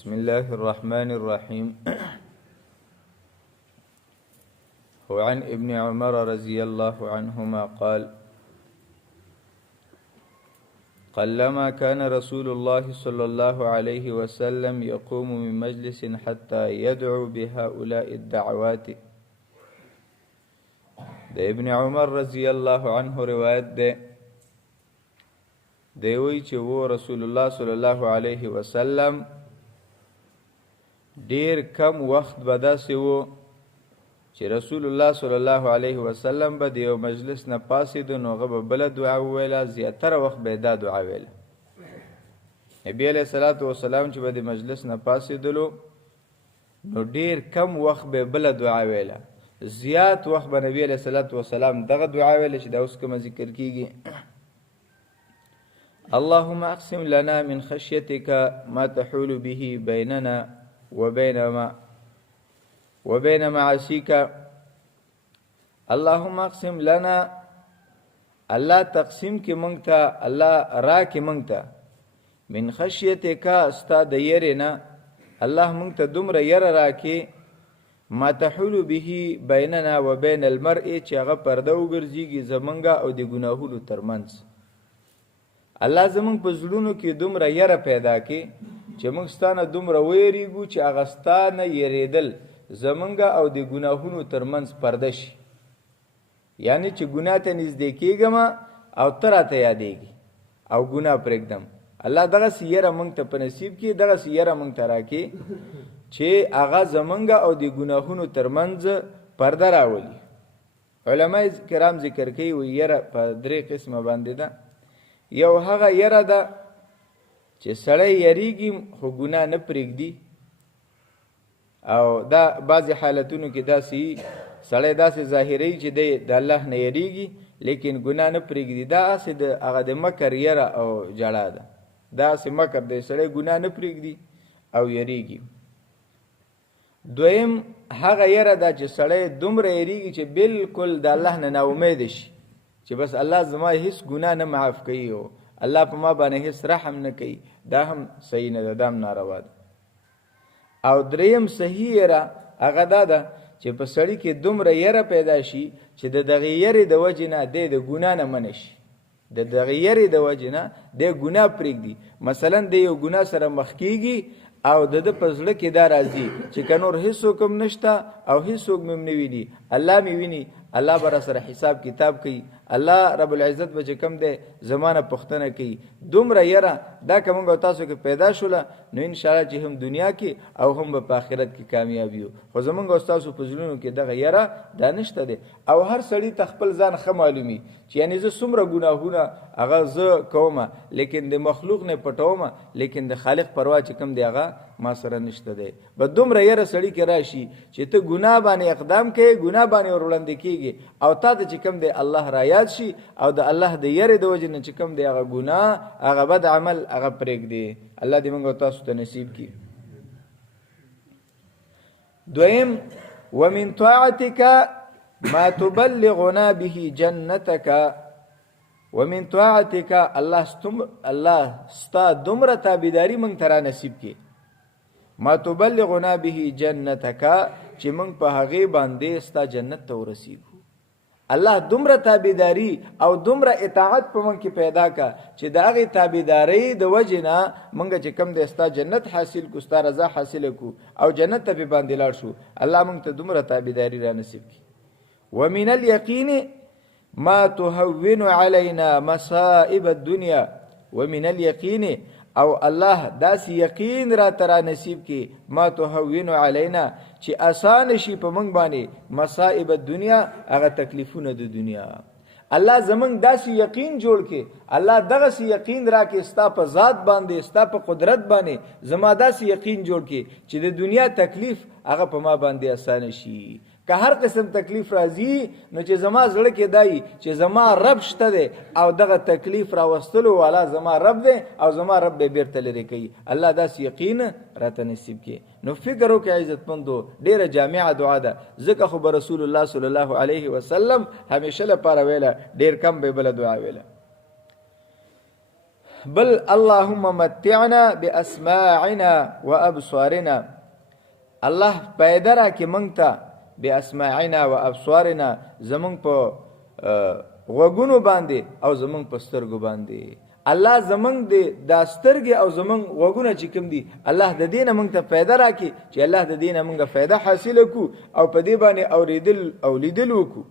بسم الله الرحمن الرحيم. وعن ابن عمر رضي الله عنهما قال: قلما كان رسول الله صلى الله عليه وسلم يقوم من مجلس حتى يدعو بهؤلاء الدعوات. د ابن عمر رضی الله عنه روایت ده دی وی چې و رسول الله صلی الله علیه وسلم ډیر کم وخت به داسې و چې رسول الله صلی الله علیه وسلم به د یو مجلس نه پاسېده نو هغه به بله دعا وویله، زیاتره وخت به یې دا دعا ویله. نبي علیه الصلاة والسلام چې به د مجلس نه پاسېدلو نو ډیر کم وخت به بله دعا ویله، زیات وخت به نبی علیه الصلاة والسلام دغه دعا ویله چې دا اوس کومه ذکر کیږي: اللهم اقسم لنا من خشيتك ما تحول به بيننا وبين معاصيك. اللهم اقسم لنا، الله تقسیم کی منگتا، الله را کی منگتا، من خشیتک استا د یرینا، الله منگتا دومره یره را کی، ما تحول به بیننا وبین المرء چې هغه پرده وګرځيږي زمونږه او د ګناهونو ترمنځ. الله زمونږ په زړونو کې دومره یره پیدا کی چې موږ ستانه دومره ویریږو چې هغه ستانه یریدل زمونږه او د ګناهونو ترمنځ پرده شي، یعنی چې ګناه ته نږدې کېږم او ته راته یادېږي او ګناه پرېږدم. الله دغسې یره موږ ته په نصیب کړي، دغسې یره موږ ته راکړي چې هغه زمونږه او د ګناهونو ترمنځ پرده راولي. علما کرام ذکر کوي وایي یره په درې قسمه باندې ده. یو هغه یره ده چې سړی یریږي خو ګناه نه پرېږدي، او دا بعضې حالتونو کې داسې سړی داسې ظاهروي چې دی د الله نه یریږي لیکن ګناه نه پرېږدي. دا هسې د هغه د مکر یره او جړا ده، دا هسې مکر دی، سړی ګناه نه پرېږدي او یریږي. دویم هغه یره ده چې سړی دومره یریږي چې بالکل د الله نه ناامیده شي چې بس الله زما هیڅ ګناه نه معاف کوي او الله په ما باندې هیڅ رحم نه کوي. دا هم صحیح نه ده، دا هم ناروا ده. او دریم صحیح یره هغه دا ده چې په سړي کې دومره یره پیدا شي چې د دغې یرې د وجې نه دی د ګناه نه منع شي، د دغې یرې د وجې نه دی ګناه پرېږدي. مثلا د یو ګناه سره مخ کېږي او د ده په زړه کې دا راځي چې که نور هېڅوک هم نشته او هېڅوک مې هم نه ویني، الله مې ویني، الله به را سره حساب کتاب کوي، الله رب العزت به چې کوم دی زمانه پوښتنه کوي. دومره یره دا که موږ او تاسو کې پیدا شوله نو انشاءالله چې هم دنیا کې او هم به په آخرت کې کامیاب یو. خو زموږ او تاسو په زړونو کې دغه یره دا نشته دی. او هر سړي ته خپل ځان ښه معلومي چې یعنی زه څومره ګناهونه هغه زه کومه لیکن د مخلوق نه پټومه، لیکن د خالق پروا چې کوم دی هغه ما سره نشته دی. به دومره یره سړي کې راشي چې ته ګناه باندې اقدام کوې، ګناه باندې ور وړاندې کېږي او تا ته چې کوم دی الله را یاد شي او د الله د یرې د وجې نه چې کوم دی هغه ګناه هغه بد عمل هغه پرېږدي. الله دې موږ او تاسو ته نصیب کړي. دویم ومن طاعتک ما تبلغنا به جنتک. ومن طاعتک الله ستا دومره تابعداري موږ ته را نصیب کړي، ما تبلغنا به جنتک چې موږ په هغې باندې ستا جنت ته ورسیږو. الله دومره تابعداري او دومره اطاعت په موږ کې پیدا کا چې د هغې تابعدارۍ د وجې نه موږ چې کوم دی ستا جنت حاصل کو، ستا رضا حاصله کو او جنت ته پې باندې لاړ شو. الله موږ ته دومره تابعداري را نصیب کړي. ومن الیقین ما تهون علینا مصائب الدنیا. ومن الیقین او الله داسې یقین را ترا نصیب کی ما تهون علینا چې آسان شي په موږ باندې مصائب الدنیا هغه تکلیفونه د دنیا. الله زمونږ داسې یقین جوړ کې، الله دغسې یقین را کې ستا په ذات باندې، ستا په قدرت باندې زما داسې یقین جوړ کې چې د دنیا تکلیف هغه په ما باندې آسان شي. که هر قسم تکلیف راځي نو چې زما زړه کې دی چې زما رب شته دی او دغه تکلیف راوستلو والا زما رب دی او زما رب به بیرته لرې کوي. الله داسې یقین راته نصیب کړي. نو فکر وکړئ عزتمندو، ډېره جامعه دعا ده، ځکه خو به رسول الله صلی الله علیه وسلم همیشه لپاره ویله، ډېر کم به بله دعا ویله. بل اللهم متعنا باسماعنا وابصارنا، الله پیدا را کې مونږ ته باسماعنا وابصارنا، زمونږ په غوږونو باندې او زمونږ په سترګو باندې. الله زمونږ د سترګې او زمونږ غوږونه چې کوم دي، الله د دې نه مونږ ته پیدا راکړي چې الله د دې نه مونږ فایده حاصله کړو او په دې باندې اوریدل او لیدل وکړو.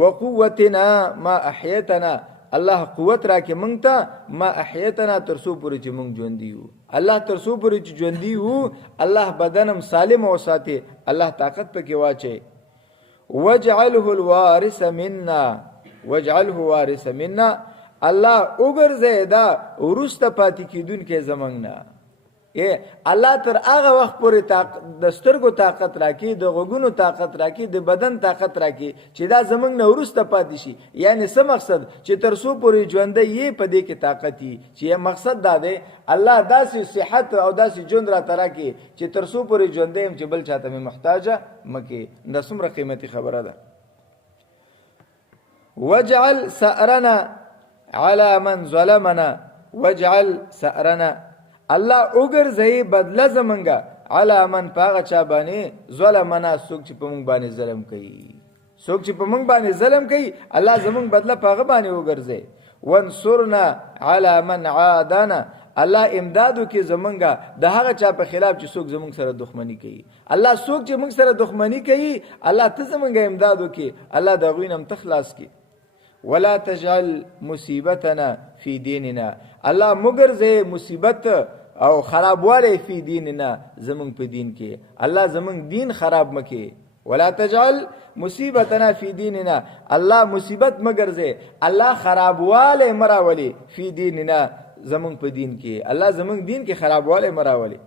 وقوتنا ما احیتنا، الله قوت راکړي مونږ ته ما احیتنا، تر څو پورې چې مونږ ژوندي یو. الله تر څو پورې چې ژوندي یو، الله بدنم سالم وساتي، الله طاقت پکې واچي. وجعله الوارث منا، وجعله وارث منا، الله وګرځي دا ورسته پاتې کیدونکې زمنګ نه. الله تر هغه وخت پورې د سترګو طاقت راکړي، د غوږونو طاقت راکړي، د بدن طاقت راکړي چې دا زمنګ نه ورسته پاتې شي. یعنی څه مقصد چې تر څو پورې ژوند یې په دې کې طاقت یې، چې مقصد دا دی الله داسې صحت او داسې ژوند را تراکي چې تر څو پورې ژوند يم چې بل چاته مې محتاجه مکه. دا څومره قیمتي خبره ده. وجعل سأرنا على من ظلمنا، وجعل سأرنا، الله وګرځي بدله زمونږه على من پاغه چا باندې ظلمنا، څوک چې په مونږ باندې ظلم کوي، څوک چې په مونږ باندې ظلم کوي، الله زمونږ بدله پاغه باندې وګرځي. وانصرنا على من عادنا، الله امدادو کې زمونږه د هغه چا په خلاف چې څوک زمونږ سره دښمنی کوي. الله څوک چې مونږ سره دښمنی کوي، الله ته زمونږه امدادو کې، الله د غوینم تخلاص کې. ولا تجعل مصیبتنا فی دیننا، الله مګرځي مصیبت او خرابواله فی دیننا، زمونږ په دین کې، الله زمونږ دین خراب مکه. ولا تجعل مصیبتنا فی دیننا، الله مصیبت مګرځي، الله خرابواله مراولي فی دیننا، زمونږ په دین کې، الله زمونږ دین کې خرابواله مراولي.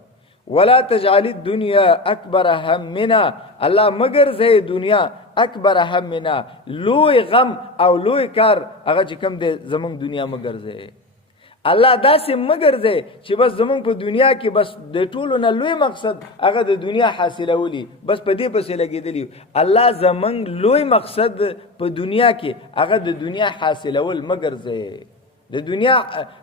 ولا تجعل الدنيا اکبر همنا، الله مګرځي دنیا اکبر همنا، لوی غم او لوی کار هغه چې کوم دی زمونږ دنیا مګرځي. الله داسې مګرځي چې بس زمونږ په دنیا کې بس د ټولو نه لوی مقصد هغه د دنیا حاصلولي، بس په دې پسې لګېدلی. الله زمونږ لوی مقصد په دنیا کې هغه د دنیا حاصلول مګرځي. د دنیا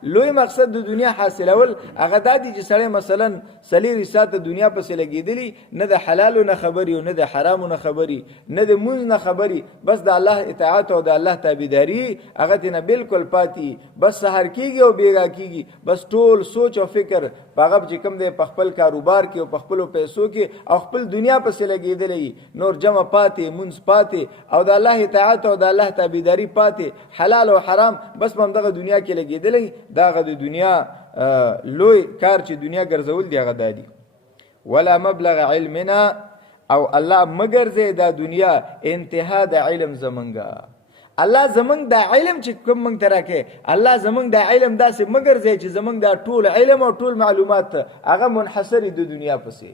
لوی مقصد د دنیا حاصلول هغه د دې چې سړی مثلا سلیری ساته دنیا پسې لګېدلی، نه د حلالو نه خبري او نه د حرامو نه خبري، نه د مونږ نه خبري، بس د الله اطاعت او د الله تابعداري هغه ته نه بالکل پاتې، بس سحر کیږي او بیګا کیږي، بس ټول سوچ او فکر هغه چې کوم دی په خپل کاروبار کې او په خپل پیسو کې او خپل دنیا پسې لګېدلی، نور جمع پاتې، مونږ پاتې او د الله اطاعت او د الله تابعداري پاتې، حلال او حرام بس په دغه دنیا کې لګېدلی. داغه د دنیا لوی کار چې دنیا ګرځول دی هغه دادی. ولا مبلغ علمنا، او الله مګرځي دا دنیا انتها د علم زمونږه. الله زمونږ د علم چې کوم مونږ تراکه، الله زمونږ د علم داسې مګرځي چې زمونږ د ټول علم او ټول معلومات هغه منحصر د دنیا پسې،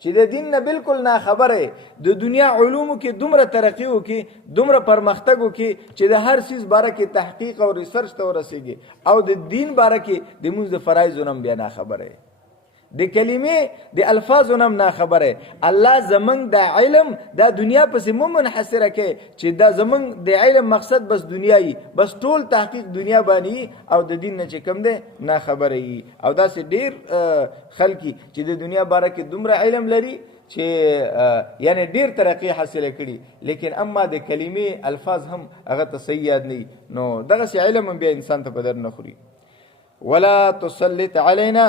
چې د دین نه بالکل نه خبره، د دنیا علومو کې دومره ترقی وکي، دومره پرمختګ وکي چې د هر چیز باره کې تحقیق او ریسرچ ته ورسیږي، او د دین باره کې د موږ د فرایض نم بیا نه خبره، د کلمې د الفاظ نم نه خبره. الله زمنګ د علم د دنیا پسې مو منحصره کې چې دا زمنګ د علم مقصد بس دنیاي، بس ټول تحقیق دنیا باندې او د دین نه چې کم ده نه خبره ای. او دا سه ډیر خلکی چې د دنیا باره کې دومره علم لري چې یعنی ډیر ترقی حاصله کړي، لیکن اما د کلمې الفاظ هم هغه ته صحیح یاد نه، نو دغه سه علم بیا انسان ته بدر نه خوري. ولا تسلط علينا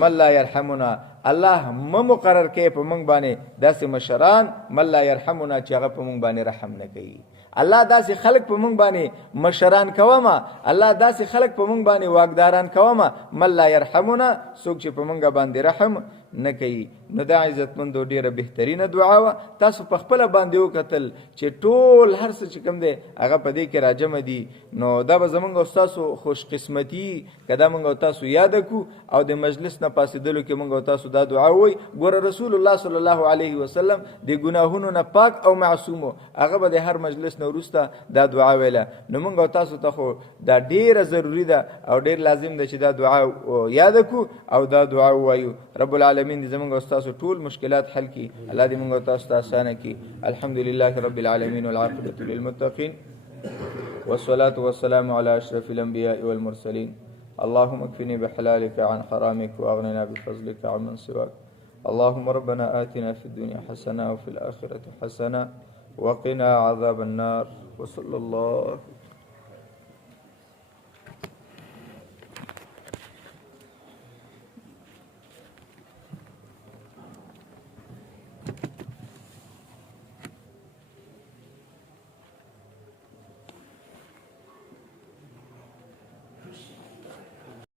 من لا يرحمنا، الله مقرر کوي په موږ باندې داسې مشران من لا يرحمنا چې هغه په موږ باندې رحم نه کوي. الله داسې خلق په موږ باندې مشران کوما، الله داسې خلق په موږ باندې واقداران کوما من لا يرحمنا، څوک چې په موږ باندې رحم نه کوي. نو دا عزتمندو ډیره بهترینه دعا وا. تاسو په خپل باندې وکتل چې ټول هر څه چې کوم دی هغه په دې کې راجم دي، نو دا به زمونږ استادو خوش قسمتي کدا مونږ تاسو یاد کو او د مجلس نه پاسېدلو کې مونږ تاسو دا دعا وای. ګوره رسول الله صلی الله علیه وسلم د ګناهونو نه پاک او معصوم، هغه به د هر مجلس نه وروسته دا دعا ویله. نو مونږ تاسو ته خو دا ډیره ضروری ده او ډیر لازم ده چې دا دعا یاد کو او دا دعا وایو. رب العالمین دې زمونږ استاد ټول مشکلات حل کی، الله دې موږ تاسو ته آسانه کی. الحمدلله رب العالمین والعاقبۃ للمتقین والصلاة والسلام علی اشرف الانبیاء والمرسلین اللهم اكفني بحلالك عن حرامك وأغننا بفضلك عمن سواك. اللهم ربنا آتنا في الدنيا حسنة وفي الآخرة حسنة وقنا عذاب النار. وصلى الله